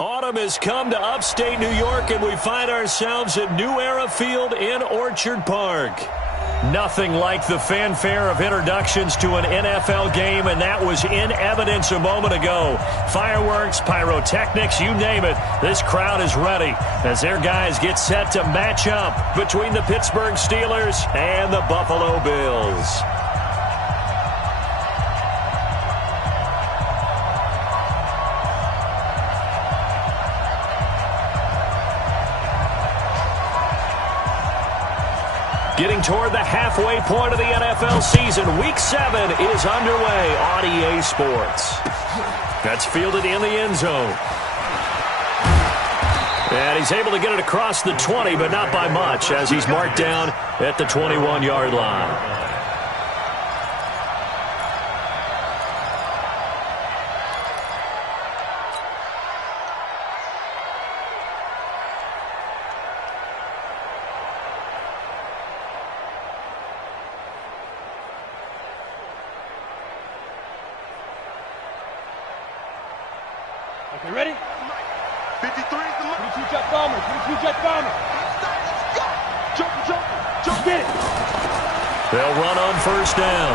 Autumn has come to upstate New York, and we find ourselves at New Era Field in Orchard Park. Nothing like the fanfare of introductions to an NFL game, and that was in evidence a moment ago. Fireworks, pyrotechnics, you name it. This crowd is ready as their guys get set to match up between the Pittsburgh Steelers and the Buffalo Bills. Getting toward the halfway point of the NFL season, Week 7 is underway on EA Sports. That's fielded in the end zone. And he's able to get it across the 20, but not by much, as he's marked down at the 21-yard line. Okay, ready? 53 is the mark. 22 jet bomber. 22 jet bomber. Jump. Get it. They'll run on first down.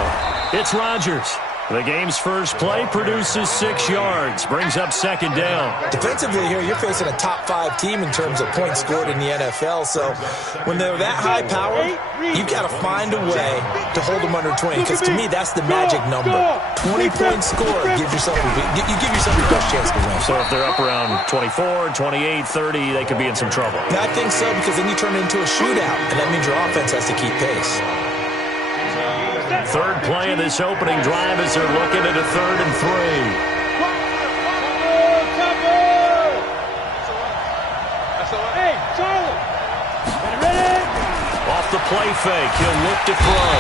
It's Rodgers. The game's first play produces 6 yards, brings up second down. Defensively here, you're facing a top 5 team in terms of points scored in the NFL. So when they're that high powered, you've got to find a way to hold them under 20. Because to me, that's the magic number. 20-point score gives yourself you give yourself your best chance to win. So if they're up around 24, 28, 30, they could be in some trouble. I think so, because then you turn it into a shootout, and that means your offense has to keep pace. Third play of this opening drive as they're looking at a 3rd and 3. Hey, Charlie. Ready? Off the play fake, he'll look to throw.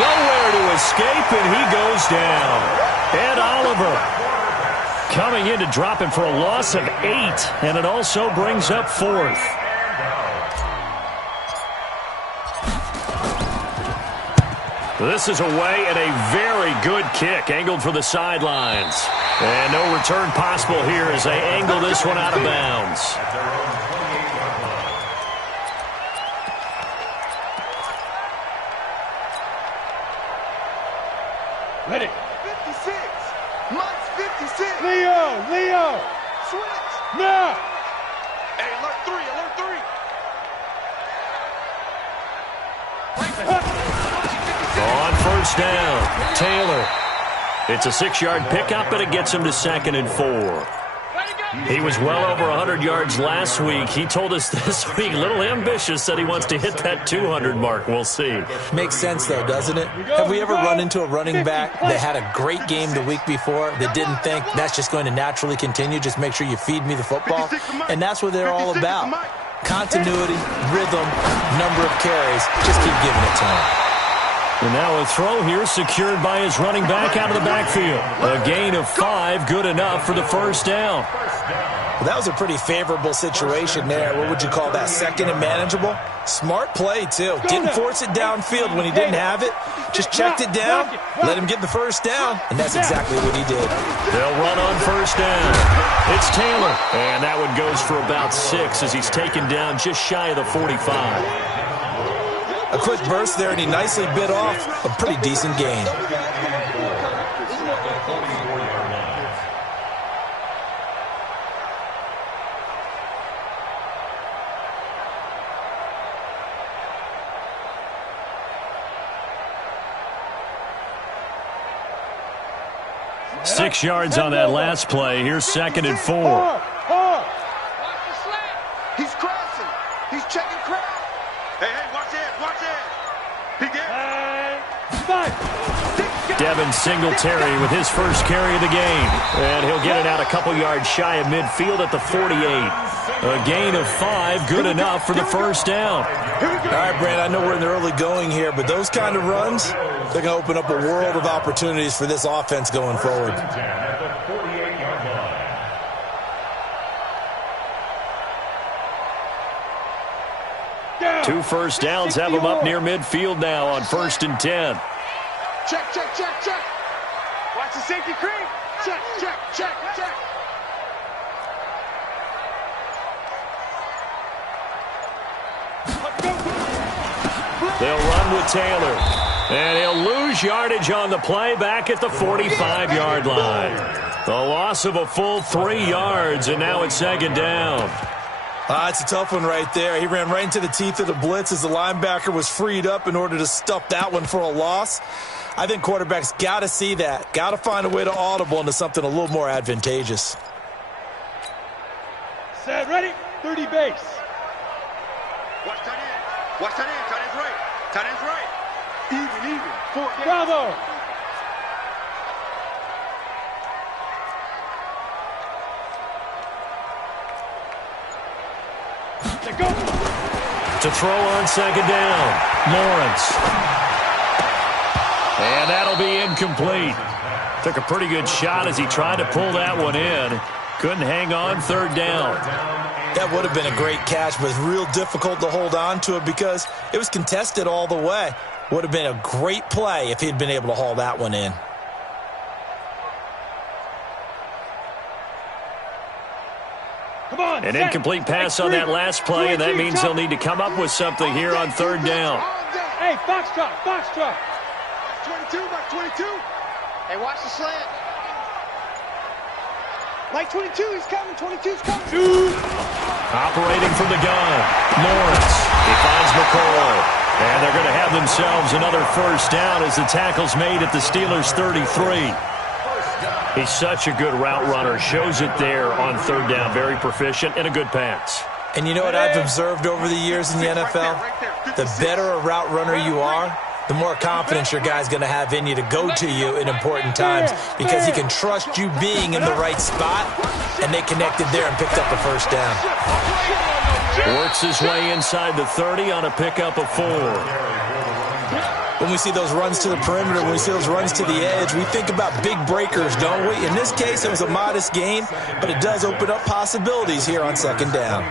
Nowhere to escape, and he goes down. Ed Oliver coming in to drop him for a loss of 8, and it also brings up 4th. This is away and a very good kick, angled for the sidelines. And no return possible here as they angle this one out of bounds. Ready. 56. Mike's 56. Leo. Switch. Now. Hey, alert 3. On first down, Taylor. It's a 6-yard pickup, and it gets him to 2nd and 4. He was well over 100 yards last week. He told us this week, a little ambitious, said he wants to hit that 200 mark. We'll see. Makes sense, though, doesn't it? Have we ever run into a running back that had a great game the week before that didn't think that's just going to naturally continue? Just make sure you feed me the football. And that's what they're all about. Continuity, rhythm, number of carries. Just keep giving it to him. And now a throw here secured by his running back out of the backfield. A gain of 5, good enough for the first down. Well, that was a pretty favorable situation there. What would you call that, 2nd and manageable? Smart play, too. Didn't force it downfield when he didn't have it. Just checked it down, let him get the first down, and that's exactly what he did. They'll run on first down. It's Taylor, and that one goes for about 6 as he's taken down just shy of the 45. A quick burst there, and he nicely bit off a pretty decent gain. Six yards on that last play. Here's 2nd and 4. He's crossing. He's checking crowd. Hey, watch it. He Devin Singletary with his first carry of the game. And he'll get it out a couple yards shy of midfield at the 48. A gain of 5, good enough for the first down. All right, Brand, I know we're in the early going here, but those kind of runs, they're going to open up a world of opportunities for this offense going forward. 2 first downs have him up near midfield now on 1st and 10. Check. Watch the safety creep. Check. They'll run with Taylor. And he'll lose yardage on the play back at the 45-yard line. The loss of a full 3 yards, and now it's second down. It's a tough one right there. He ran right into the teeth of the blitz as the linebacker was freed up in order to stuff that one for a loss. I think quarterbacks got to see that. Got to find a way to audible into something a little more advantageous. Set, ready, 30 base. Watch tight end. Watch tight end. Tight end's right. Tight end's right. Even. 4 games. Bravo. Go. To throw on second down, Lawrence. And that'll be incomplete. Took a pretty good shot as he tried to pull that one in. Couldn't hang on, third down. That would have been a great catch, but it's real difficult to hold on to it because it was contested all the way. Would have been a great play if he'd been able to haul that one in. Come on, An incomplete pass on that last play, and that means they'll need to come up with something here on third down. Hey, Foxtrot. 22, Mike 22. Hey, watch the slant. Mike 22, he's coming. 22's coming. Operating from the gun, Lawrence. He finds McCoy. And they're going to have themselves another first down as the tackle's made at the Steelers' 33. He's such a good route runner. Shows it there on third down. Very proficient and a good pass. And you know what I've observed over the years in the NFL? The better a route runner you are, the more confidence your guy's going to have in you to go to you in important times because he can trust you being in the right spot, and they connected there and picked up a first down. Works his way inside the 30 on a pickup of 4. When we see those runs to the perimeter, when we see those runs to the edge, we think about big breakers, don't we? In this case, it was a modest gain, but it does open up possibilities here on second down.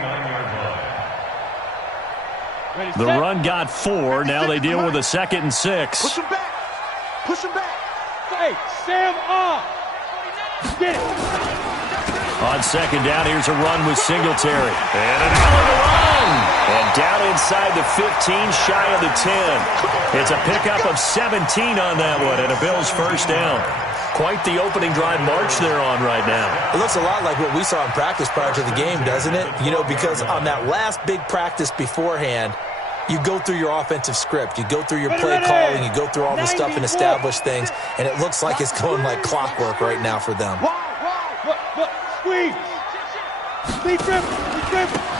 The run got 4. Now they deal with a 2nd and 6. Push him back. Push him back. Hey, Sam off. Get it. On second down, here's a run with Singletary. And another run. And down inside the 15, shy of the 10. It's a pickup of 17 on that one, and a Bills first down. Quite the opening drive march they're on right now. It looks a lot like what we saw in practice prior to the game, doesn't it? You know, because on that last big practice beforehand, you go through your offensive script. You go through your play calling. You go through all the stuff and establish things, and it looks like it's going like clockwork right now for them. Squeeze.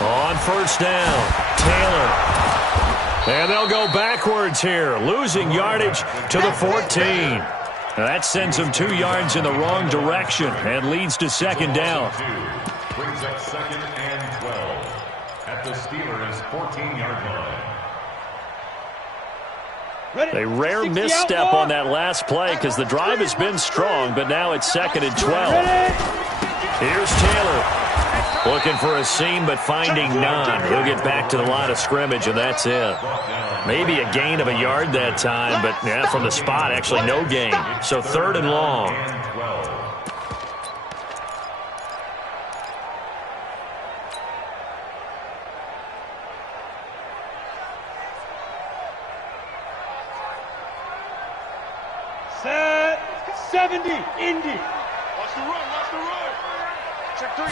On first down, Taylor. And they'll go backwards here, losing yardage to the 14. Now that sends them 2 yards in the wrong direction and leads to second down. Brings up 2nd and 12 at the Steelers' 14-yard line. A rare misstep on that last play because the drive has been strong, but now it's 2nd and 12. Here's Taylor. Looking for a seam, but finding none. He'll get back to the line of scrimmage, and that's it. Maybe a gain of a yard that time, but yeah, from the spot, actually no gain. So 3rd and long. Set. 70. Indy. Watch the run. Check 3.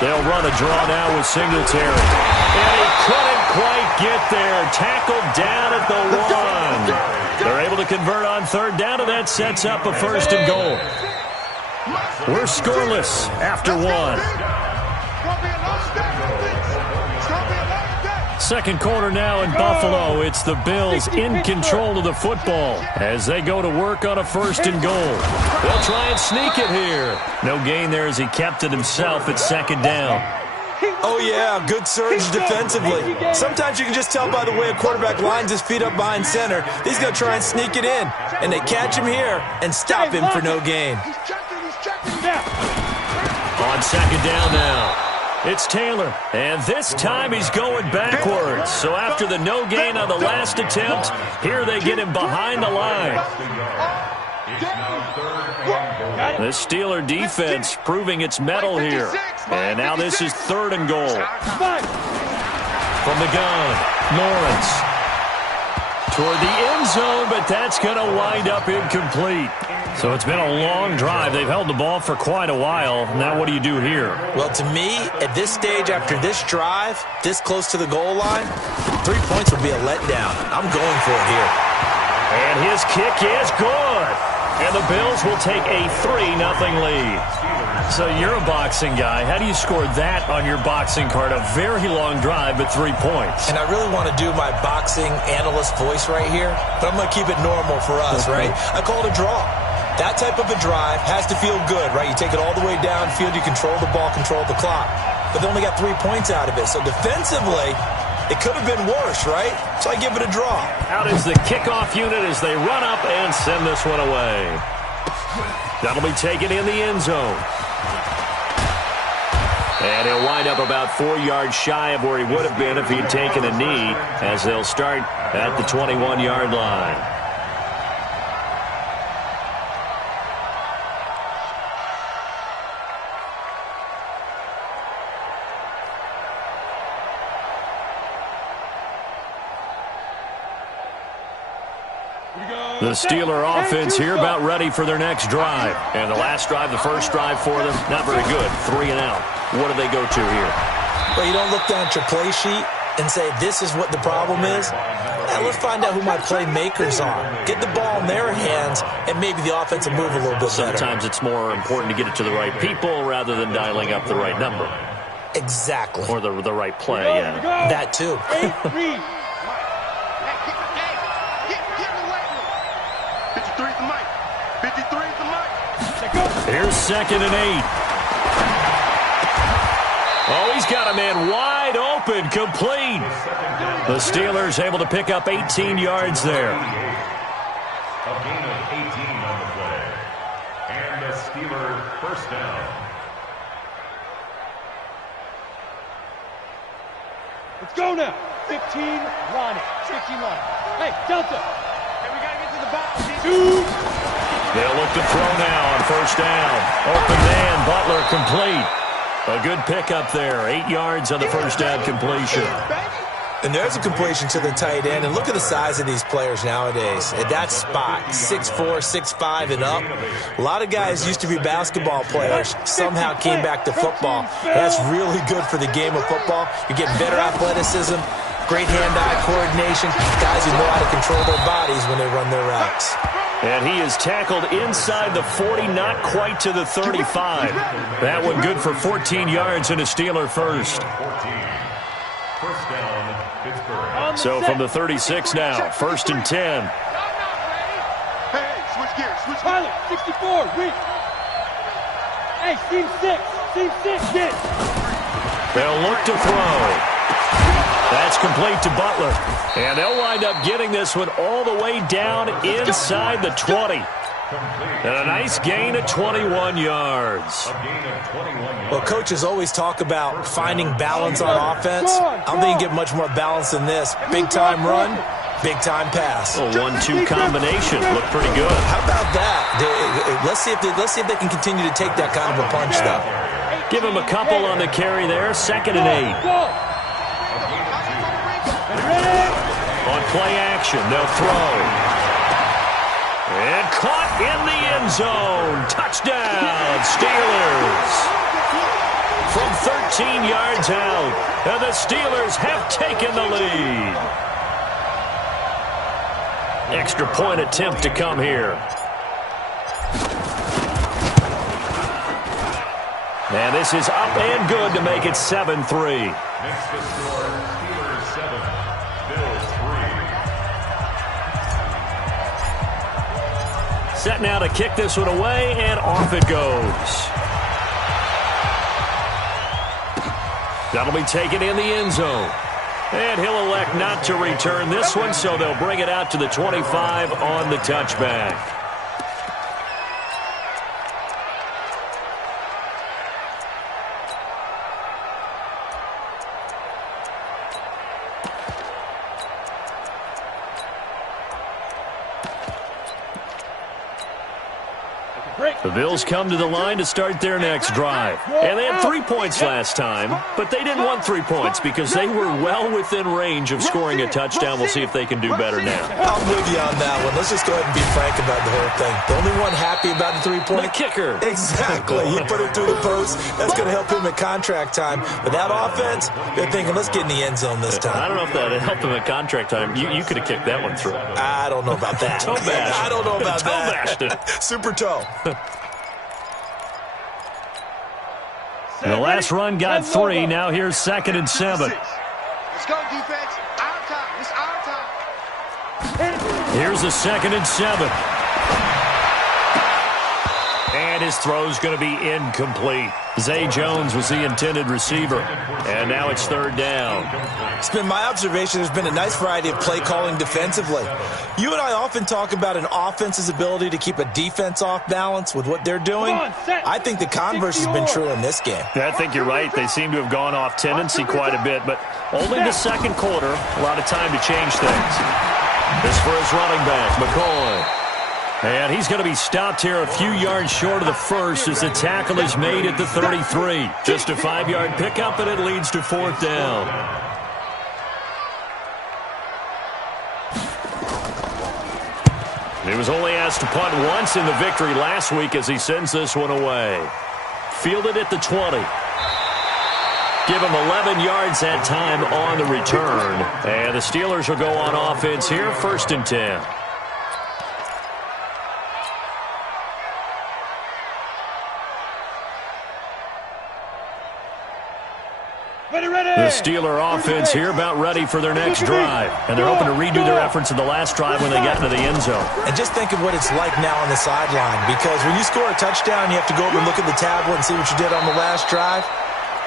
They'll run a draw now with Singletary. And he couldn't quite get there. Tackled down at the 1. They're able to convert on third down, and that sets up a 1st and goal. We're scoreless after 1. Second quarter now in Buffalo. It's the Bills in control of the football as they go to work on a 1st and goal. They'll try and sneak it here. No gain there as he kept it himself at second down. Oh, yeah, good surge defensively. Sometimes you can just tell by the way a quarterback lines his feet up behind center. He's going to try and sneak it in, and they catch him here and stop him for no gain. On second down now. It's Taylor, and this time he's going backwards. So after the no gain on the last attempt, here they get him behind the line. The Steeler defense proving its mettle here. And now this is 3rd and goal. From the gun, Lawrence. toward the end zone, but that's going to wind up incomplete. So it's been a long drive. They've held the ball for quite a while. Now what do you do here? Well, to me, at this stage, after this drive, this close to the goal line, 3 points would be a letdown. I'm going for it here. And his kick is good. And the Bills will take a 3-0 lead. So you're a boxing guy. How do you score that on your boxing card? A very long drive, but 3 points. And I really want to do my boxing analyst voice right here, but I'm going to keep it normal for us, right? I call it a draw. That type of a drive has to feel good, right? You take it all the way downfield, you control the ball, control the clock. But they only got 3 points out of it. So defensively, it could have been worse, right? So I give it a draw. Out is the kickoff unit as they run up and send this one away. That'll be taken in the end zone. And he'll wind up about 4 yards shy of where he would have been if he'd taken a knee, as they'll start at the 21-yard line. The Steeler offense here about ready for their next drive. And the last drive, the first drive for them, not very good. 3 and out. What do they go to here? Well, you don't look down at your play sheet and say, this is what the problem is. Now, let's find out who my playmakers are. Get the ball in their hands, and maybe the offense will move a little bit better. Sometimes it's more important to get it to the right people rather than dialing up the right number. Exactly. Or the right play, yeah. That, too. Here's 2nd and 8. Oh, he's got a man wide open, complete. The Steelers able to pick up 18 yards there. A gain of 18 on the play. And a Steeler first down. Let's go now. 15, Ronnie. 15 line. Hey, Delta. Hey, we got to get to the box. 2. They'll look to throw now on first down. Open man, Butler complete. A good pickup there. 8 yards on the first down completion. And there's a completion to the tight end. And look at the size of these players nowadays. At that spot, 6'4", 6'5", and up. A lot of guys used to be basketball players, somehow came back to football. That's really good for the game of football. You're getting better athleticism, great hand-eye coordination, guys who know how to control their bodies when they run their routes. And he is tackled inside the 40, not quite to the 35. That one good for 14 yards and a Steeler first. First down, Pittsburgh. So from the 36 now, 1st and 10. Hey, switch gears, switch gears. Pilot, 64, weak. Hey, team 6, get it. They'll look to throw. That's complete to Butler. And they'll wind up getting this one all the way down inside the 20. And a nice gain of 21 yards. Well, coaches always talk about finding balance on offense. I don't think you get much more balance than this. Big-time run, big-time pass. A 1-2 combination. Looked pretty good. How about that? Let's see if they can continue to take that kind of a punch, though. Give him a couple on the carry there. 2nd and 8. On play action, they'll throw. And caught in the end zone. Touchdown, Steelers. From 13 yards out, and the Steelers have taken the lead. Extra point attempt to come here. And this is up and good to make it 7-3. Makes the score Steelers 7, Bills 3. Set now to kick this one away, and off it goes. That'll be taken in the end zone. And he'll elect not to return this one, so they'll bring it out to the 25 on the touchback. Break. The Bills come to the line to start their next drive. And they had 3 points last time, but they didn't want 3 points because they were well within range of scoring a touchdown. We'll see if they can do better now. I'm with you on that one. Let's just go ahead and be frank about the whole thing. The only one happy about the 3-point? The kicker. Exactly. He put it through the post. That's going to help him at contract time. But that offense, they're thinking, let's get in the end zone this time. I don't know if that helped him at contract time. You could have kicked that one through. I don't know about that. Toe bash. I don't know about toe that. Bashed it. Super toe. The last run got 3. Now here's 2nd and 7. Let's go, defense. Our time. It's our time. Here's a 2nd and 7. And his throw's going to be incomplete. Zay Jones was the intended receiver. And now it's 3rd down. It's been my observation there's been a nice variety of play calling defensively. You and I often talk about an offense's ability to keep a defense off balance with what they're doing. I think the converse has been true in this game. I think you're right. They seem to have gone off tendency quite a bit, but only the second quarter. A lot of time to change things. This for his running back, McCoy. And he's going to be stopped here a few yards short of the first as the tackle is made at the 33. Just a 5-yard pickup, and it leads to 4th down. He was only asked to punt once in the victory last week as he sends this one away. Fielded at the 20. Give him 11 yards that time on the return. And the Steelers will go on offense here, 1st and 10. The Steeler offense here about ready for their next drive. And they're hoping to redo their efforts in the last drive when they got into the end zone. And just think of what it's like now on the sideline. Because when you score a touchdown, you have to go over and look at the tablet and see what you did on the last drive.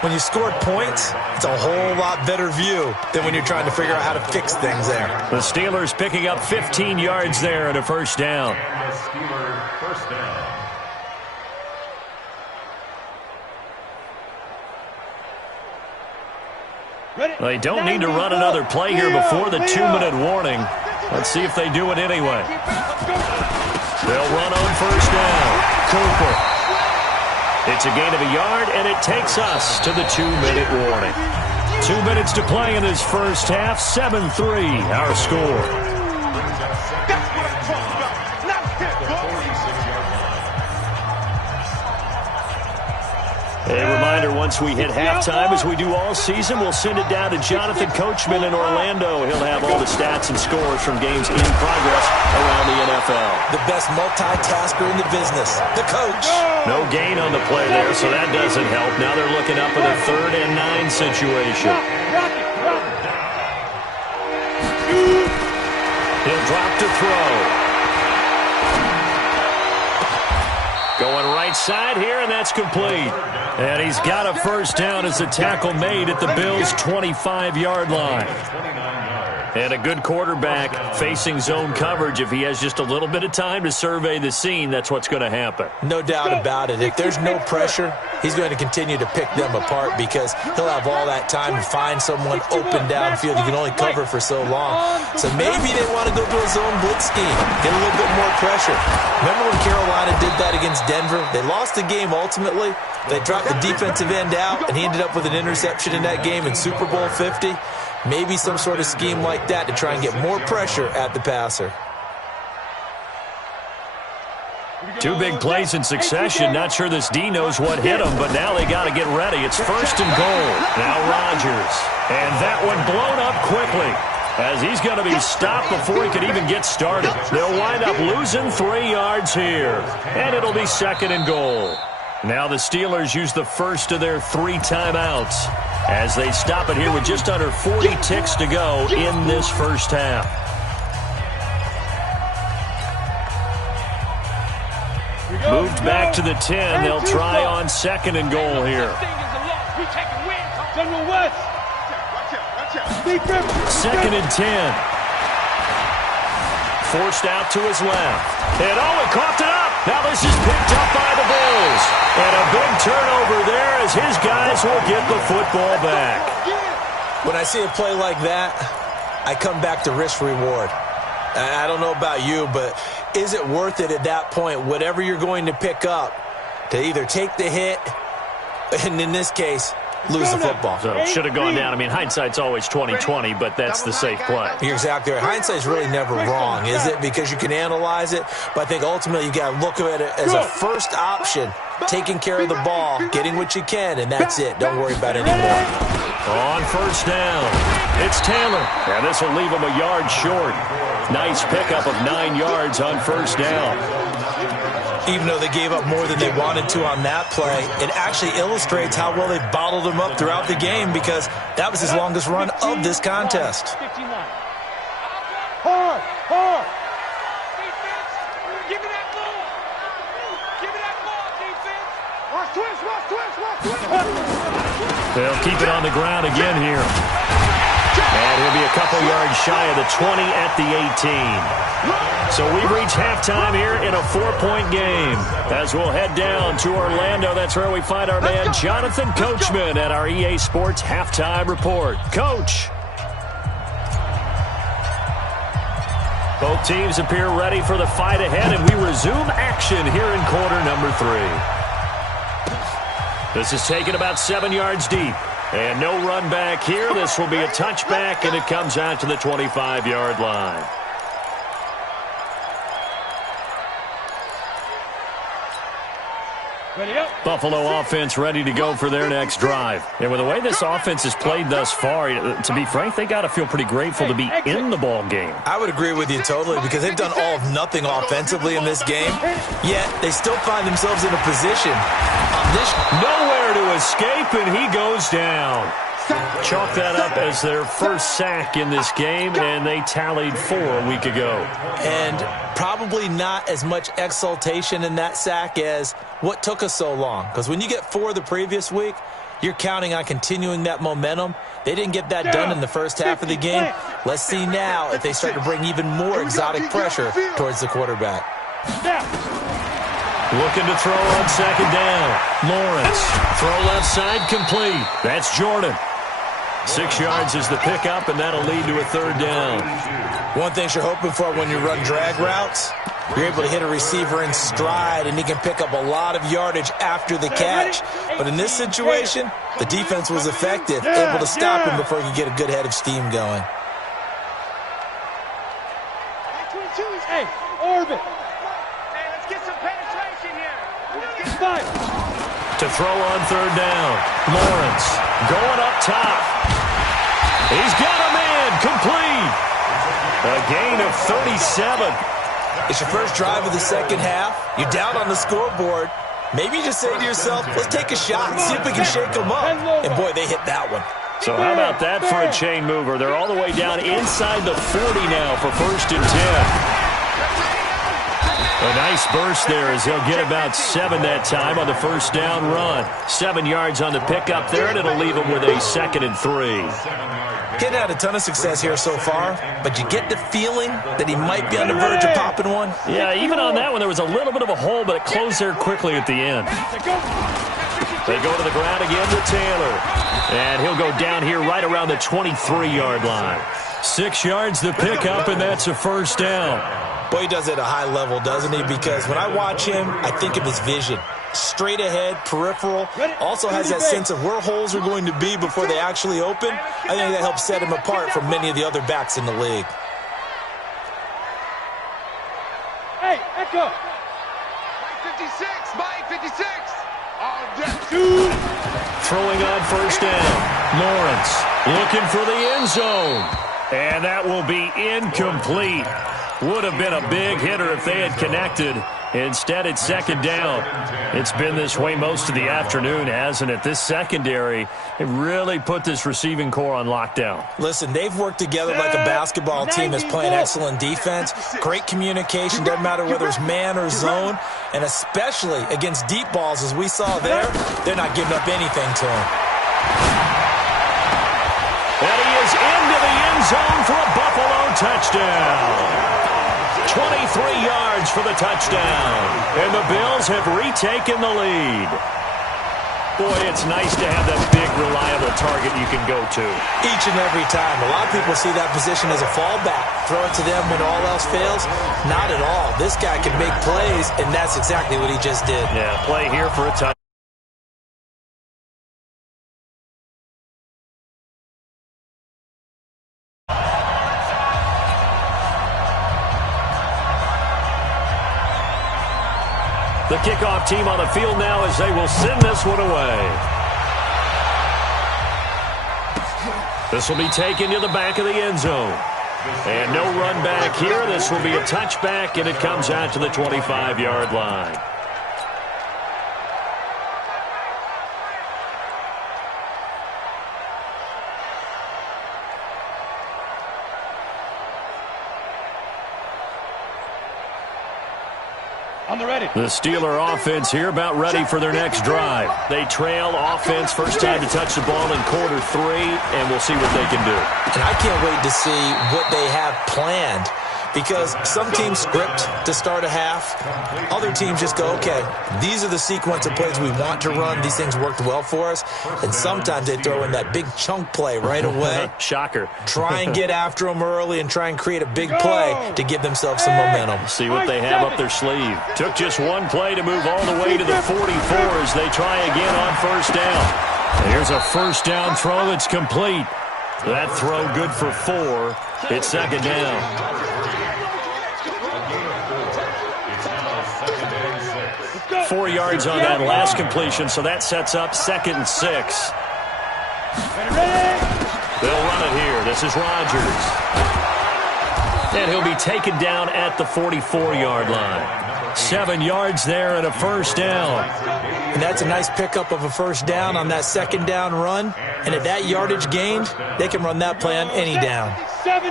When you scored points, it's a whole lot better view than when you're trying to figure out how to fix things there. The Steelers picking up 15 yards there and a 1st down. And the Steelers 1st down. They don't need to run another play here before the 2-minute warning. Let's see if they do it anyway. They'll run on 1st down. Cooper. It's a gain of a yard, and it takes us to the 2-minute warning. 2 minutes to play in this first half. 7-3, our score. A reminder, once we hit halftime, as we do all season, we'll send it down to Jonathan Coachman in Orlando. He'll have all the stats and scores from games in progress around the NFL. The best multitasker in the business, the coach. No gain on the play there, so that doesn't help. Now they're looking up at a 3rd and 9 situation. He'll drop to throw. Going right side here, and that's complete. And he's got a 1st down as the tackle made at the Bills' 25-yard line. And a good quarterback facing zone coverage. If he has just a little bit of time to survey the scene, that's what's going to happen. No doubt about it. If there's no pressure, he's going to continue to pick them apart because he'll have all that time to find someone open downfield. You can only cover for so long. So maybe they want to go to a zone blitz scheme, get a little bit more pressure. Remember when Carolina did that against Denver? They lost the game ultimately. They dropped the defensive end out, and he ended up with an interception in that game in Super Bowl 50. Maybe some sort of scheme like that to try and get more pressure at the passer. 2 big plays in succession. Not sure this D knows what hit him, but now they got to get ready. It's 1st and goal. Now Rodgers. And that one blown up quickly as he's going to be stopped before he could even get started. They'll wind up losing 3 yards here. And it'll be 2nd and goal. Now the Steelers use the first of their 3 timeouts as they stop it here with just under 40 ticks to go in this first half. Moved back to the 10. They'll try on 2nd and goal here. 2nd and 10. Forced out to his left. And he coughed it up. Now this is picked up by the Bills. And a big turnover there as his guys will get the football back. When I see a play like that, I come back to risk reward. I don't know about you, but is it worth it at that point, whatever you're going to pick up, to either take the hit, and in this case, lose the football? So should have gone down. I mean, hindsight's always 20/20, but that's the safe play. You're exactly right. Hindsight's really never wrong, is it? Because you can analyze it, but I think ultimately you got to look at it as a first option, taking care of the ball, getting what you can, and that's it. Don't worry about it anymore. On first down, it's Taylor, and this will leave him a yard short. Nice pickup of 9 yards on first down. Even though they gave up more than they wanted to on that play, it actually illustrates how well they bottled him up throughout the game, because that was his longest run of this contest. Hard, hard. Give me that ball. Give me that ball, defense. Watch twist, watch twist, watch twist. They'll keep it on the ground again here. And he'll be a couple yards shy of the 20 at the 18. So we've reached halftime here in a 4-point game. As we'll head down to Orlando, that's where we find our man Jonathan Coachman at our EA Sports Halftime Report. Coach. Both teams appear ready for the fight ahead, and we resume action here in quarter number 3. This is taken about 7 yards deep. And no run back here. This will be a touchback, and it comes out to the 25-yard line. Buffalo offense ready to go for their next drive. And with the way this offense has played thus far, to be frank, they got to feel pretty grateful to be in the ball game. I would agree with you totally, because they've done all of nothing offensively in this game, yet they still find themselves in a position on this. Nowhere to escape, and he goes down. Chalk that up as their first sack in this game, and they tallied 4 a week ago. And probably not as much exultation in that sack as what took us so long. Because when you get 4 the previous week, you're counting on continuing that momentum. They didn't get that done in the first half of the game. Let's see now if they start to bring even more exotic pressure towards the quarterback. Looking to throw on second down. Lawrence. Throw left side complete. That's Jordan. 6 yards is the pickup, and that'll lead to a third down. One thing you're hoping for when you run drag routes, you're able to hit a receiver in stride, and he can pick up a lot of yardage after the catch. But in this situation, the defense was effective, able to stop him before he could get a good head of steam going. Hey, orbit. Hey, let's get some penetration here. To throw on third down. Lawrence going up top. He's got a man complete. A gain of 37. It's your first drive of the second half. You're down on the scoreboard. Maybe you just say to yourself, let's take a shot, see if we can shake them up. And boy, they hit that one. So how about that for a chain mover? They're all the way down inside the 40 now for 1st and 10. A nice burst there as he'll get about 7 that time on the first down run. 7 yards on the pickup there, and it'll leave him with a 2nd and 3. Getting had a ton of success here so far, but you get the feeling that he might be on the verge of popping one. Yeah, even on that one, there was a little bit of a hole, but it closed there quickly at the end. They go to the ground again with Taylor. And he'll go down here right around the 23-yard line. 6 yards the pickup, and that's a first down. Boy, he does it at a high level, doesn't he? Because when I watch him, I think of his vision. Straight ahead, peripheral, also has that sense of where holes are going to be before they actually open. I think that helps set him apart from many of the other backs in the league. Hey, Echo. Mike 56, Mike 56. All day. Throwing on first down. Lawrence looking for the end zone. And that will be incomplete. Would have been a big hitter if they had connected. Instead, it's second down. It's been this way most of the afternoon, hasn't it? This secondary, it really put this receiving core on lockdown. Listen, they've worked together like a basketball team that's playing excellent defense. Great communication, doesn't matter whether it's man or zone. And especially against deep balls, as we saw there, they're not giving up anything to him. And he is into the end zone for a Buffalo touchdown. 23 yards for the touchdown. And the Bills have retaken the lead. Boy, it's nice to have that big, reliable target you can go to. Each and every time. A lot of people see that position as a fallback. Throw it to them when all else fails. Not at all. This guy can make plays, and that's exactly what he just did. Yeah, play here for a touchdown. The kickoff team on the field now as they will send this one away. This will be taken to the back of the end zone. And no run back here. This will be a touchback, and it comes out to the 25-yard line. On the ready. The Steeler offense here about ready for their next drive. They trail offense, first time to touch the ball in quarter 3, and we'll see what they can do. And I can't wait to see what they have planned, because some teams script to start a half. Other teams just go, okay, these are the sequence of plays we want to run. These things worked well for us. And sometimes they throw in that big chunk play right away. Shocker. Try and get after them early and try and create a big play to give themselves some momentum. See what they have up their sleeve. Took just one play to move all the way to the 44 as they try again on first down. And here's a first down throw that's complete. That throw good for 4. It's second down. 4 yards on that last completion, so that sets up 2nd and 6. They'll run it here. This is Rodgers. And he'll be taken down at the 44-yard line. 7 yards there and a first down. And that's a nice pickup of a first down on that second down run. And at that yardage gained, they can run that play on any down.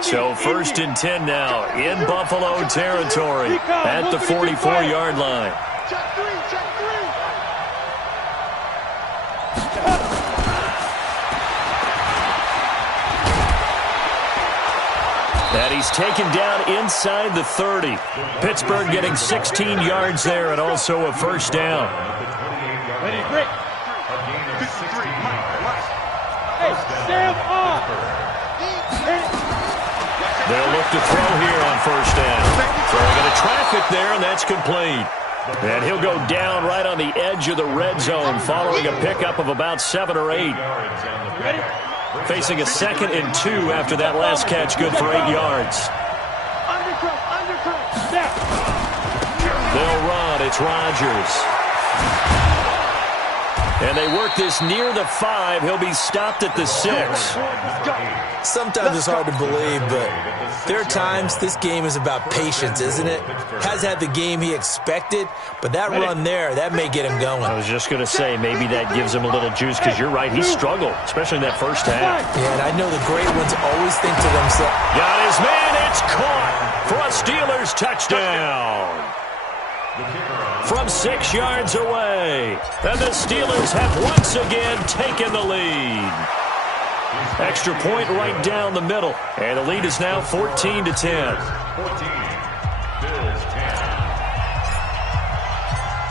So 1st and 10 now in Buffalo territory at the 44-yard line. And he's taken down inside the 30. Pittsburgh getting 16 yards there and also a first down. Ready, break. Hey, Sam on. They'll look to throw here on first down. Throwing into traffic there, and that's complete. And he'll go down right on the edge of the red zone following a pickup of about 7 or 8. Ready? Facing a 2nd and 2 after that last catch, good for 8 yards. Undercut, snap. They'll run. It's Rodgers. And they work this near the 5. He'll be stopped at the 6. Sometimes it's hard to believe, but there are times this game is about patience, isn't it? Has had the game he expected, but that run there, that may get him going. I was just going to say, maybe that gives him a little juice, because you're right, he struggled, especially in that first half. Yeah, and I know the great ones always think to themselves, got his man, it's caught for a Steelers touchdown. From 6 yards away. And the Steelers have once again taken the lead. Extra point right down the middle. And the lead is now 14-10. 14. Bills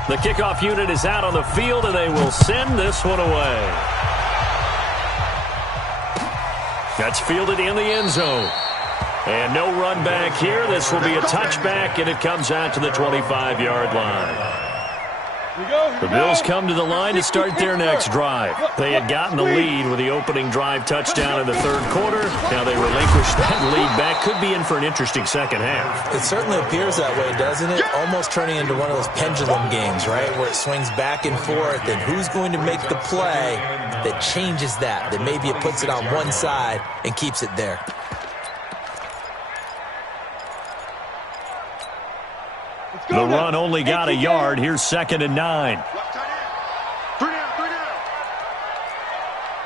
10. The kickoff unit is out on the field, and they will send this one away. That's fielded in the end zone. And no run back here. This will be a touchback, and it comes out to the 25-yard line. The Bills come to the line to start their next drive. They had gotten the lead with the opening drive touchdown in the 3rd quarter. Now they relinquish that lead back. Could be in for an interesting second half. It certainly appears that way, doesn't it? Almost turning into one of those pendulum games, right, where it swings back and forth, and who's going to make the play that changes that maybe it puts it on one side and keeps it there. The run only got a yard. Here's 2nd and 9. 3 down.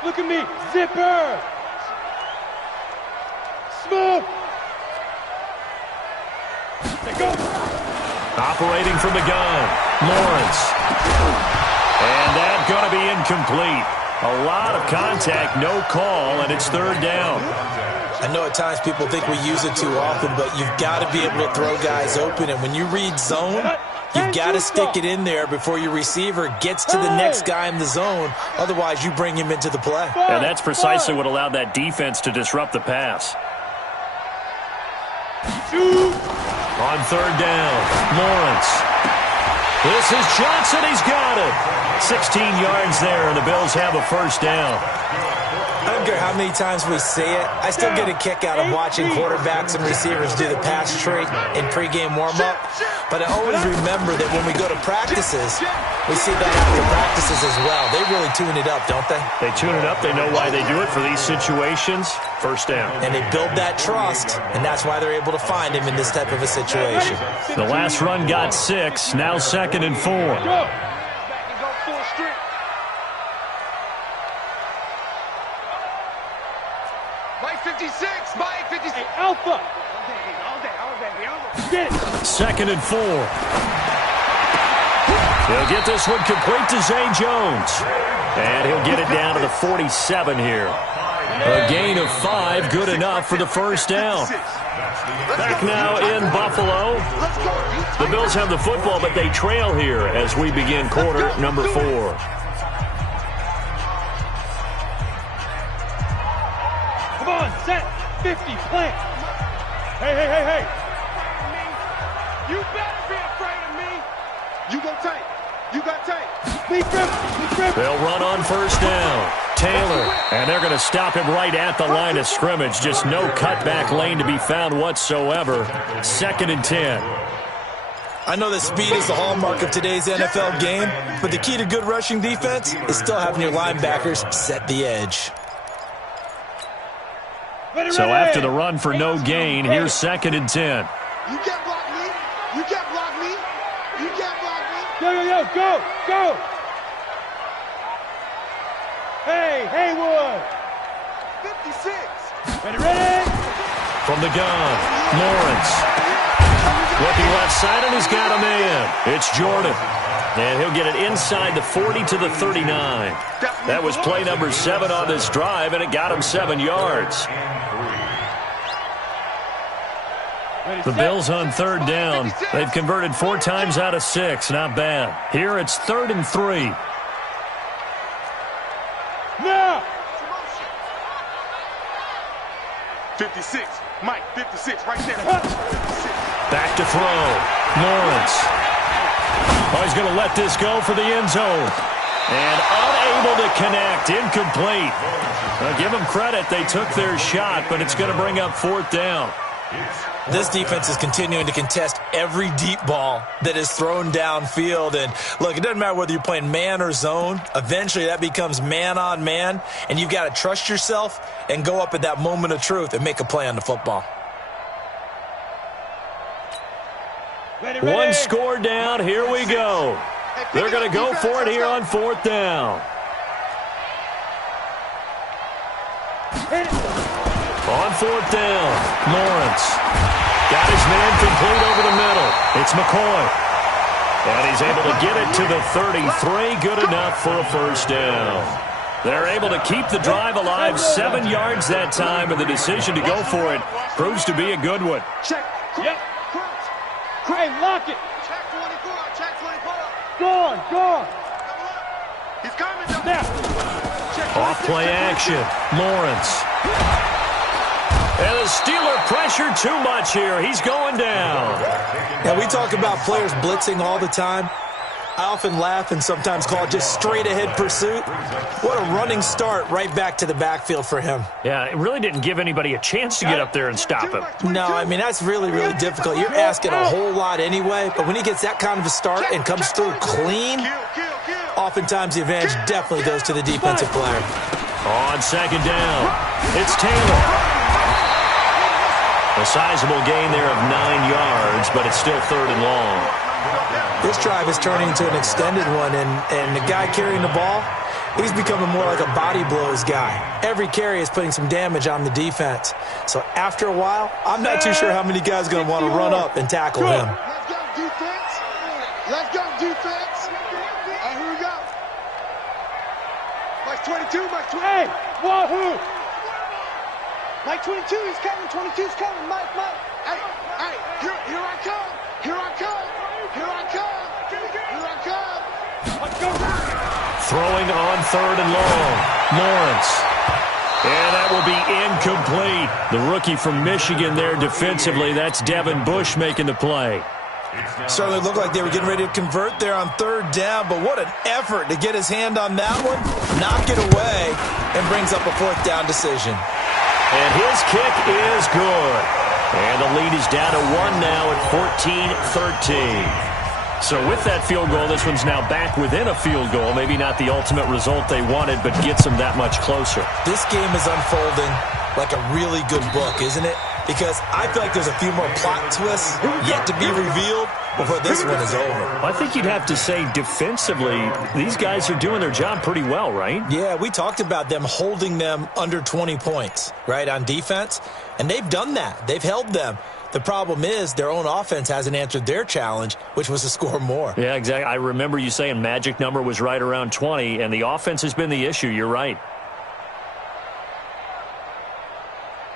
Look at me. Zipper. Smooth. Let go. Operating from the gun. Lawrence. And that's going to be incomplete. A lot of contact, no call, and it's 3rd down. I know at times people think we use it too often, but you've got to be able to throw guys open. And when you read zone, You've got to stick it in there before your receiver gets to the next guy in the zone. Otherwise, you bring him into the play. And that's precisely what allowed that defense to disrupt the pass. On third down, Lawrence. This is Johnson. He's got it. 16 yards there, and the Bills have a first down. I don't care how many times we see it. I still get a kick out of watching quarterbacks and receivers do the pass tree in pregame warm-up. But I always remember that when we go to practices, we see that after practices as well. They really tune it up, don't they? They tune it up. They know why they do it for these situations. First down. And they build that trust, and that's why they're able to find him in this type of a situation. The last run got 6. Now 2nd and 4. Mike 56, Mike 56. Hey, Alpha. Get it. 2nd and 4. He'll get this one complete to Zay Jones. And he'll get it down to the 47 here. A gain of 5, good enough for the first down. Back now in Buffalo. The Bills have the football, but they trail here as we begin quarter number 4. Come on, set. 50, plant. Hey. You better be afraid of me. You go tight. You got tight. Lead grip. They'll run on first down. Taylor, and they're going to stop him right at the line of scrimmage. Just no cutback lane to be found whatsoever. 2nd and 10. I know that speed is the hallmark of today's NFL game, but the key to good rushing defense is still having your linebackers set the edge. So after the run for no gain, here's 2nd and 10. You can't block me. You can't block me. You can't block me. Go. Hey, Haywood. 56. Ready. From the gun, Lawrence. Looking left side, and he's got a man. It's Jordan. And he'll get it inside the 40 to the 39. That was play number 7 on this drive, and it got him 7 yards. The Bills on third down. They've converted 4 times out of 6. Not bad. Here it's 3rd and 3. Now. 56. Mike, 56, right there. Back to throw. Lawrence. Oh, he's going to let this go for the end zone. And unable to connect. Incomplete. Well, give them credit. They took their shot, but it's going to bring up 4th down. This defense is continuing to contest every deep ball that is thrown downfield. And, look, it doesn't matter whether you're playing man or zone. Eventually, that becomes man on man. And you've got to trust yourself and go up at that moment of truth and make a play on the football. Ready. 1 score down. Here we go. They're going to go for it here on 4th down. On 4th down, Lawrence got his man complete over the middle. It's McCoy. And he's able to get it to the 33. Good enough for a first down. They're able to keep the drive alive. 7 yards that time, and the decision to go for it proves to be a good one. Check. Yep. Hey, lock it. Check 24. Check 24. Gone. He's coming. Now. Off play action. Lawrence. And the Steeler pressure too much here. He's going down. Now, we talk about players blitzing all the time. I often laugh and sometimes call it just straight-ahead pursuit. What a running start right back to the backfield for him. Yeah, it really didn't give anybody a chance to get up there and stop him. No, I mean, that's really, really difficult. You're asking a whole lot anyway, but when he gets that kind of a start and comes through clean, oftentimes the advantage definitely goes to the defensive player. On 2nd down, it's Taylor. A sizable gain there of 9 yards, but it's still 3rd and long. This drive is turning into an extended one, and the guy carrying the ball, he's becoming more like a body blows guy. Every carry is putting some damage on the defense. So after a while, I'm not too sure how many guys are going to want to run up and tackle him. Let's go, defense. Let's go, defense. All right, here we go. Mike 22, Mike 20. Hey, wahoo. Mike 22, he's coming. 22's coming. Mike. Hey, here I come. Here I come. Throwing on 3rd and long. Lawrence. And that will be incomplete. The rookie from Michigan there defensively. That's Devin Bush making the play. Certainly looked like they were getting ready to convert there on 3rd down, but what an effort to get his hand on that one, knock it away, and brings up a 4th down decision. And his kick is good. And the lead is down to 1 now at 14-13. So with that field goal, this one's now back within a field goal. Maybe not the ultimate result they wanted, but gets them that much closer. This game is unfolding like a really good book, isn't it? Because I feel like there's a few more plot twists yet to be revealed before this one is over. I think you'd have to say defensively, these guys are doing their job pretty well, right? Yeah, we talked about them holding them under 20 points, right, on defense. And they've done that. They've held them. The problem is their own offense hasn't answered their challenge, which was to score more. Yeah, exactly. I remember you saying magic number was right around 20, and the offense has been the issue. You're right.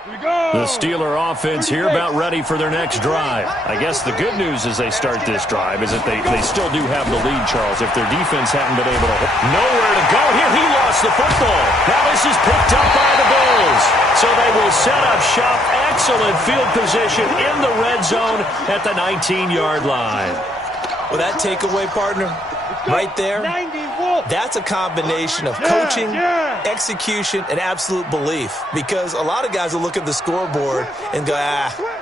The Steeler offense here about ready for their next drive. I guess the good news as they start this drive is that they still do have the lead, Charles. If their defense hadn't been able to nowhere to go here, he lost the football. Now this is picked up by the Bills. So they will set up shop. Excellent field position in the red zone at the 19-yard line. Well, that takeaway, partner, right there, that's a combination of coaching, execution, and absolute belief. Because a lot of guys will look at the scoreboard and go,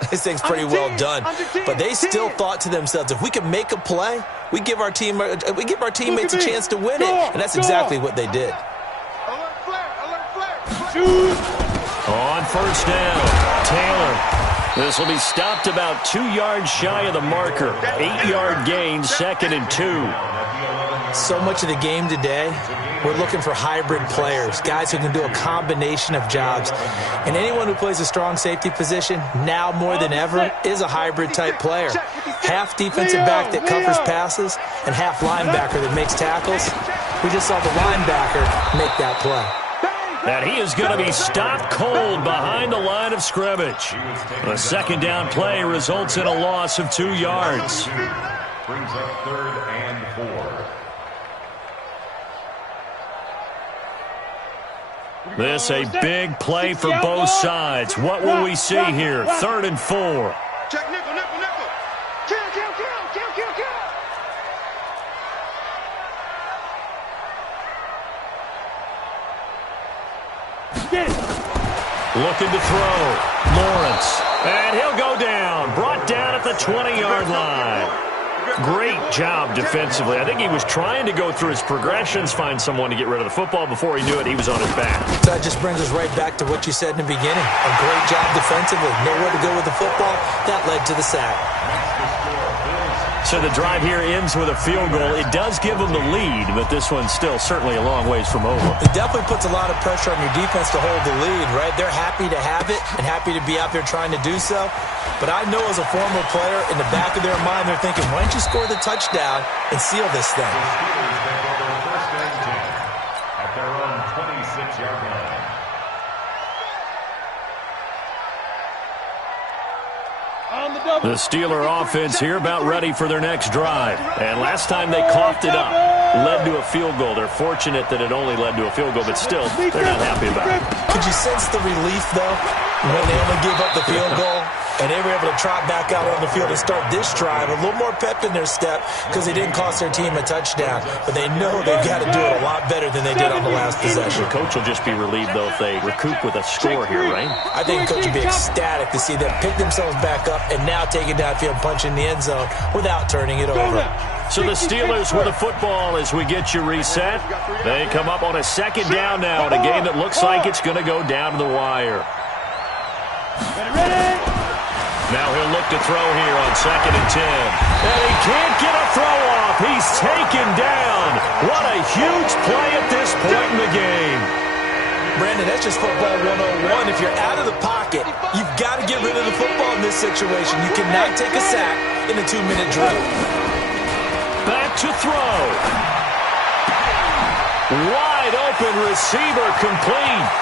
this thing's pretty well done. But they still thought to themselves, if we can make a play, we give our teammates a chance to win it. And that's exactly what they did. On 1st down, Taylor. This will be stopped about 2 yards shy of the marker. 8-yard gain, 2nd and 2. So much of the game today, we're looking for hybrid players, guys who can do a combination of jobs. And anyone who plays a strong safety position, now more than ever, is a hybrid-type player. Half defensive back that covers passes and half linebacker that makes tackles. We just saw the linebacker make that play. And he is going to be stopped cold behind the line of scrimmage. The 2nd down play results in a loss of 2 yards. Brings up 3rd and 4. This a big play for both sides. What will we see here? 3rd and 4. Check nickel, nickel, nickel. Kill. Looking to throw. Lawrence. And he'll go down. Brought down at the 20-yard line. Great job defensively. I think he was trying to go through his progressions, find someone to get rid of the football. Before he knew it, he was on his back. That just brings us right back to what you said in the beginning. A great job defensively. Nowhere to go with the football. That led to the sack. So the drive here ends with a field goal. It does give them the lead, but this one's still certainly a long ways from over. It definitely puts a lot of pressure on your defense to hold the lead, right? They're happy to have it and happy to be out there trying to do so. But I know as a former player, in the back of their mind, they're thinking, why don't you score the touchdown and seal this thing? At their own 26-yard line. The Steeler offense here about ready for their next drive. And last time they coughed it up, led to a field goal. They're fortunate that it only led to a field goal, but still, they're not happy about it. Could you sense the relief, though, when they only gave up the field goal? And they were able to trot back out on the field and start this drive. A little more pep in their step because they didn't cost their team a touchdown. But they know they've got to do it a lot better than they did on the last possession. The coach will just be relieved, though, if they recoup with a score here, right? I think the coach would be ecstatic to see them pick themselves back up and now take it downfield, punch in the end zone without turning it over. So the Steelers with the football as we get you reset. They come up on a 2nd down now in a game that looks like it's going to go down to the wire. Now he'll look to throw here on 2nd and 10. And he can't get a throw off. He's taken down. What a huge play at this point in the game. Brandon, that's just football 101. If you're out of the pocket, you've got to get rid of the football in this situation. You cannot take a sack in a 2-minute drill. Back to throw. Wide open receiver complete.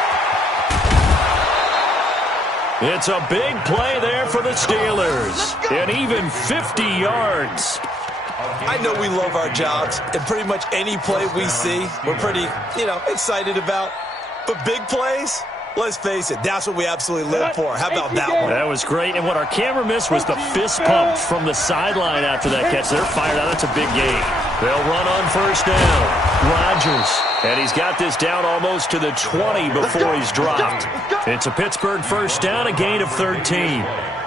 It's a big play there for the Steelers. And even 50 yards. I know we love our jobs, and pretty much any play we see, we're pretty, excited about. But big plays, let's face it, that's what we absolutely live for. How about that one? That was great, and what our camera missed was the fist pump from the sideline after that catch. They're fired out. That's a big gain. They'll run on first down. Rodgers, and he's got this down almost to the 20 before he's dropped. It's a Pittsburgh first down, a gain of 13.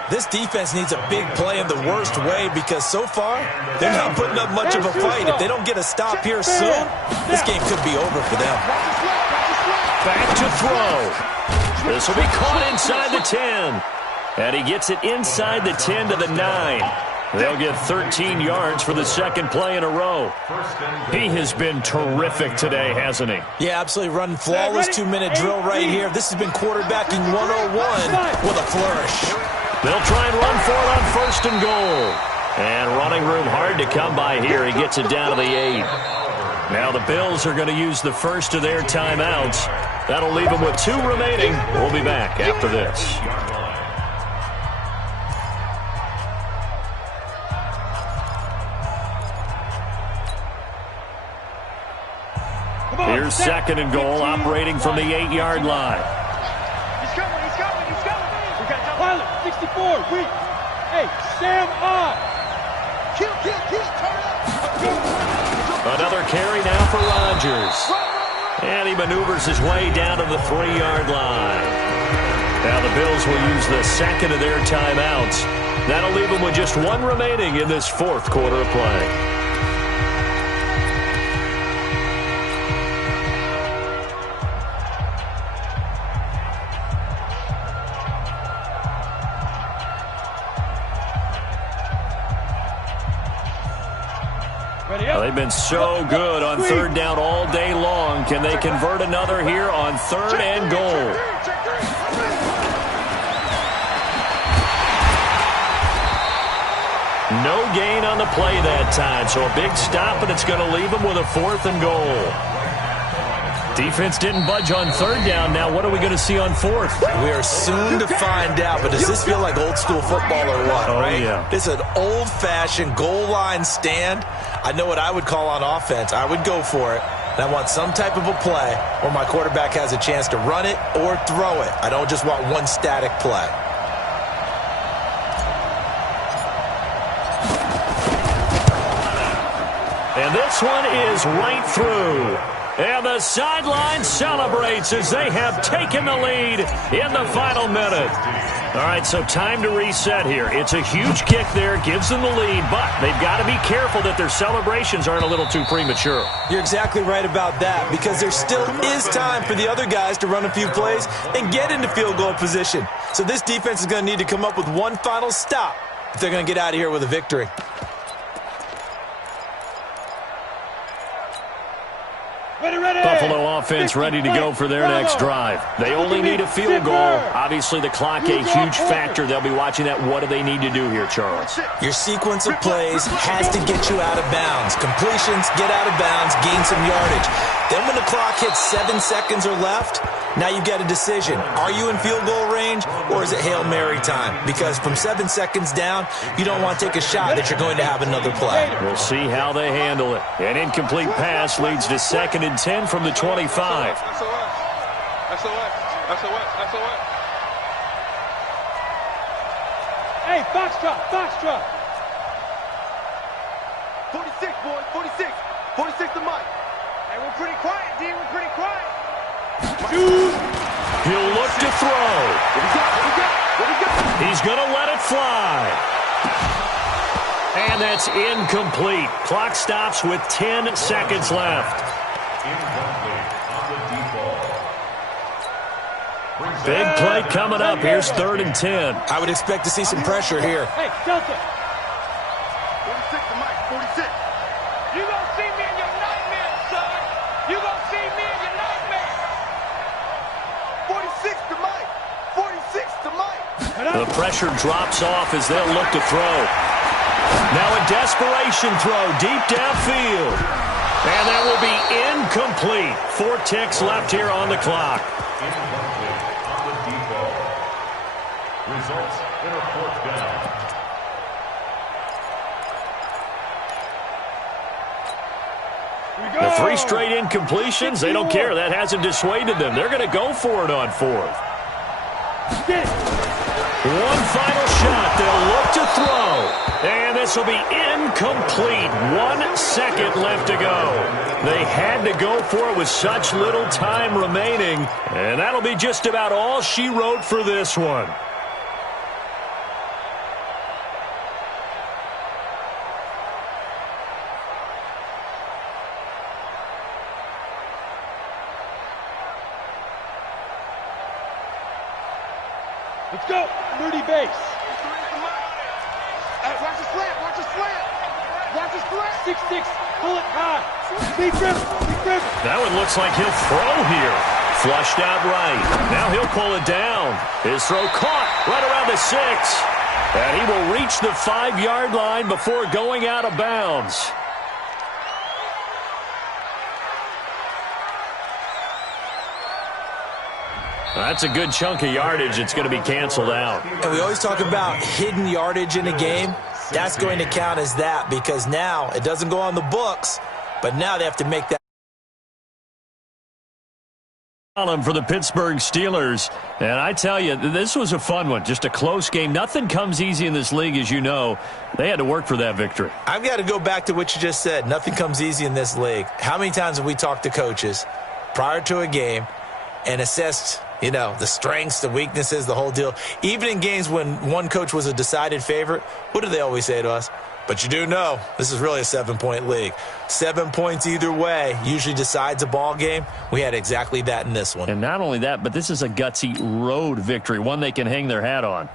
This defense needs a big play in the worst way because so far, they're not putting up much of a fight. If they don't get a stop here soon, this game could be over for them. Back to throw. This will be caught inside the 10. And he gets it inside the 10 to the 9. They'll get 13 yards for the second play in a row. He has been terrific today, hasn't he? Yeah, absolutely running flawless 2-minute drill right here. This has been quarterbacking 101 with a flourish. They'll try and run for it on first and goal. And running room hard to come by here. He gets it down to the 8. Now the Bills are going to use the first of their timeouts. That'll leave them with 2 remaining. We'll be back after this. Here's second and goal, operating from the 8-yard line. He's coming. We got Pilot, 64, weak. Hey, Sam on. Kill, turn up. Another carry now for Rodgers. And he maneuvers his way down to the 3-yard line. Now the Bills will use the second of their timeouts. That'll leave them with just 1 remaining in this fourth quarter of play. They've been so good on third down all day long. Can they convert another here on third and goal? No gain on the play that time, so a big stop, and it's going to leave them with a 4th and goal. Defense didn't budge on third down. Now what are we going to see on 4th? We are soon to find out, but does this feel like old school football or what, right? Yeah. It's an old-fashioned goal line stand. I know what I would call on offense. I would go for it. And I want some type of a play where my quarterback has a chance to run it or throw it. I don't just want one static play. And this one is right through. And the sideline celebrates as they have taken the lead in the final minute. All right, so time to reset here. It's a huge kick there, gives them the lead, but they've got to be careful that their celebrations aren't a little too premature. You're exactly right about that, because there still is time for the other guys to run a few plays and get into field goal position. So this defense is going to need to come up with one final stop if they're going to get out of here with a victory. Buffalo offense ready to go for their next drive. They only need a field goal. Obviously, the clock a huge factor. They'll be watching that. What do they need to do here, Charles? Your sequence of plays has to get you out of bounds. Completions, get out of bounds, gain some yardage. Then when the clock hits 7 seconds or left, now you've got a decision. Are you in field goal range, or is it Hail Mary time? Because from 7 seconds down, you don't want to take a shot that you're going to have another play. We'll see how they handle it. An incomplete pass leads to 2nd and 10 from the 25. SOS. Hey, Foxtrot. 46, boys, 46. 46 to Mike. Hey, we're pretty quiet, D. We're pretty quiet. He'll look to throw. What we got? He's going to let it fly. And that's incomplete. Clock stops with 10 seconds left. Incomplete on the default. Big play coming up. Here's 3rd and 10. I would expect to see some pressure here. Hey, Delta. 46 to Mike, 46. You gonna see me in your nightmare, son. You gonna see me in your nightmare. 46 to Mike. 46 to Mike. The pressure drops off as they'll look to throw. Now a desperation throw deep downfield. And that will be incomplete. 4 ticks left here on the clock. Incomplete on the default. Results in a 4th down. The 3 straight incompletions, they don't care. That hasn't dissuaded them. They're going to go for it on 4th. One final shot. They'll look to throw. And this will be incomplete. 1 second left to go. They had to go for it with such little time remaining. And that'll be just about all she wrote for this one. Let's go. Dirty base. Watch the slant. Watch the slant. Watch the slant. 6-6. Pull it high. Big grip. Big grip. That one looks like he'll throw here. Flushed out right. Now he'll pull it down. His throw caught right around the 6. And he will reach the 5-yard line before going out of bounds. That's a good chunk of yardage. It's going to be canceled out. And we always talk about hidden yardage in a game. That's going to count as that because now it doesn't go on the books, but now they have to make that. For the Pittsburgh Steelers. And I tell you, this was a fun one. Just a close game. Nothing comes easy in this league, as you know. They had to work for that victory. I've got to go back to what you just said. Nothing comes easy in this league. How many times have we talked to coaches prior to a game and assessed, the strengths, the weaknesses, the whole deal? Even in games when one coach was a decided favorite, what do they always say to us? But you do know this is really a 7-point league. 7 points either way usually decides a ball game. We had exactly that in this one. And not only that, but this is a gutsy road victory, one they can hang their hat on.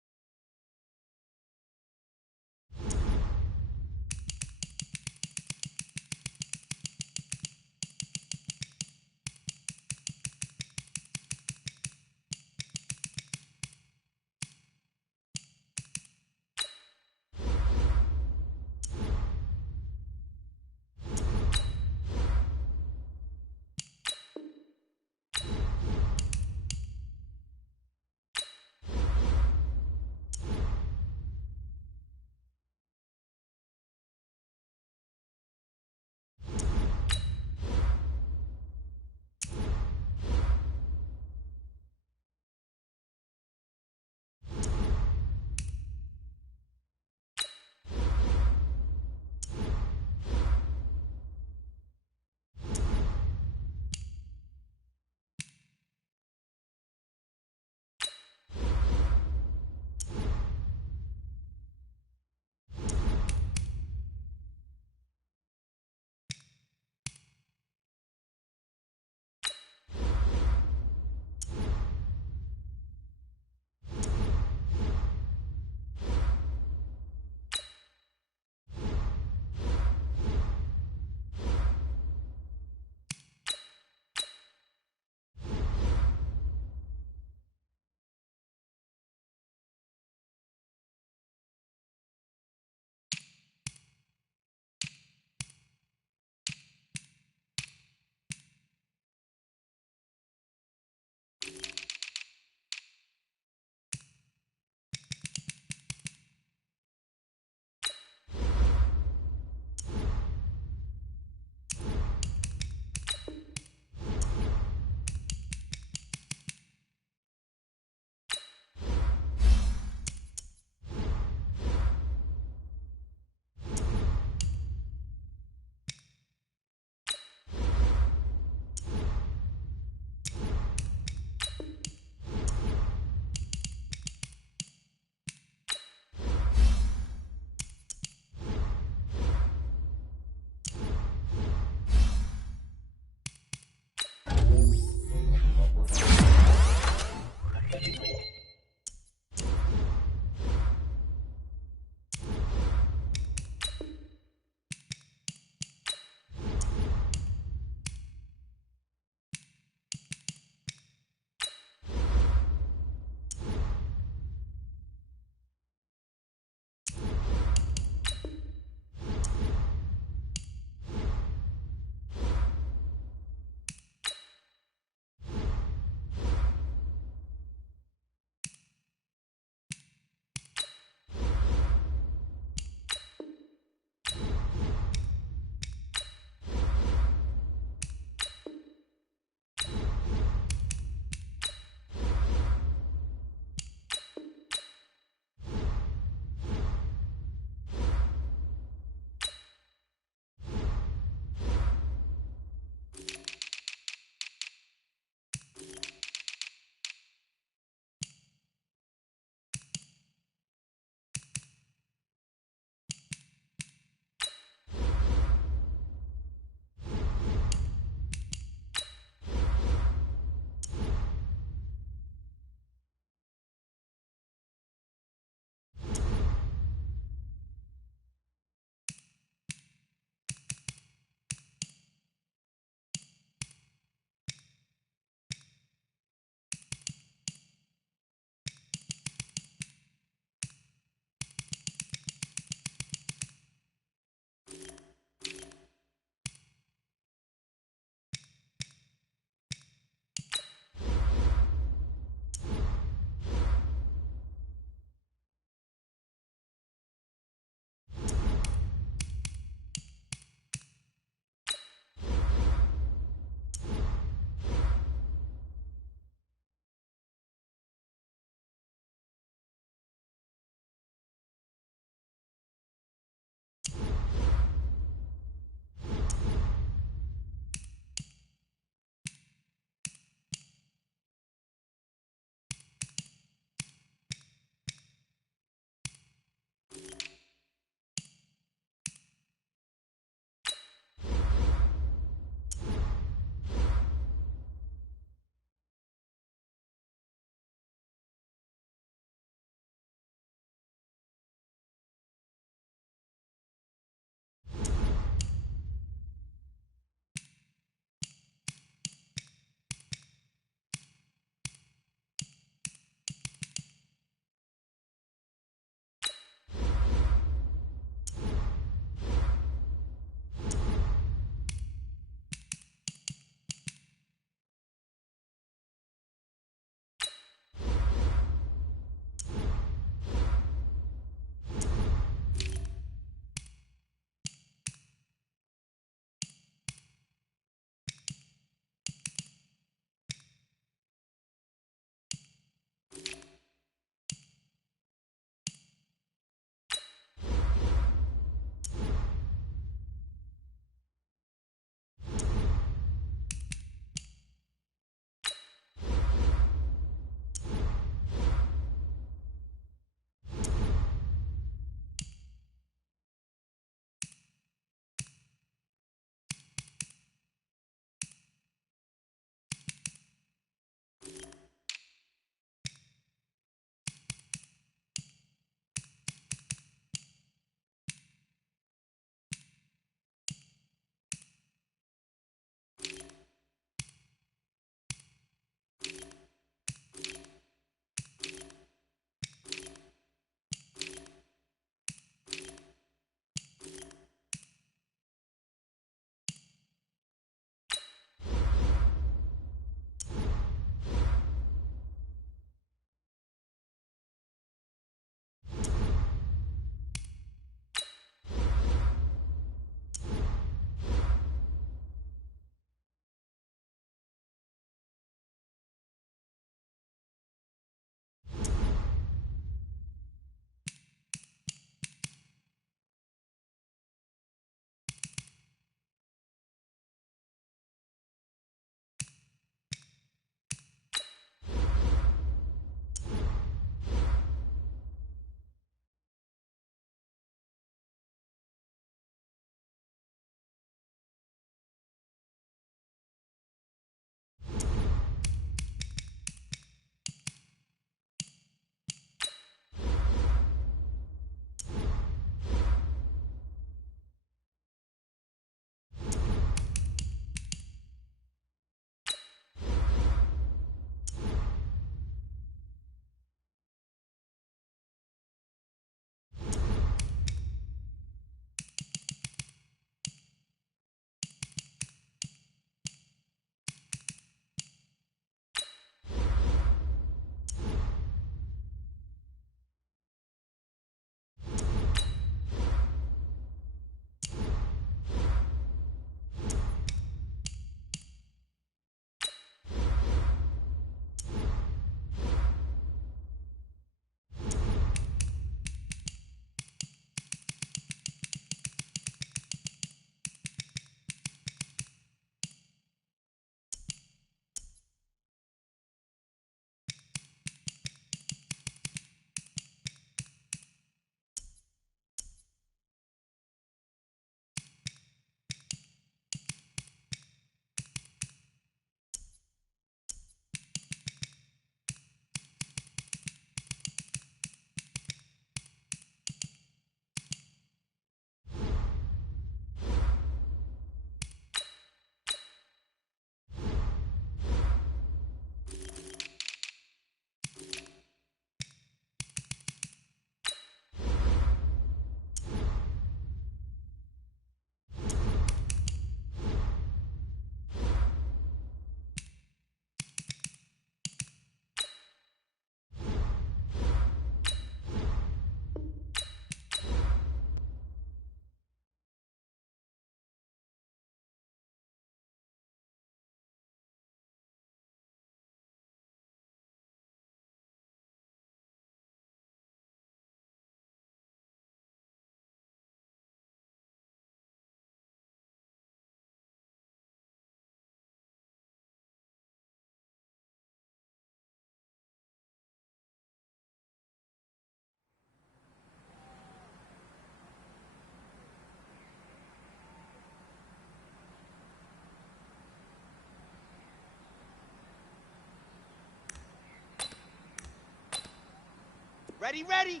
Ready, ready.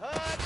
Cut.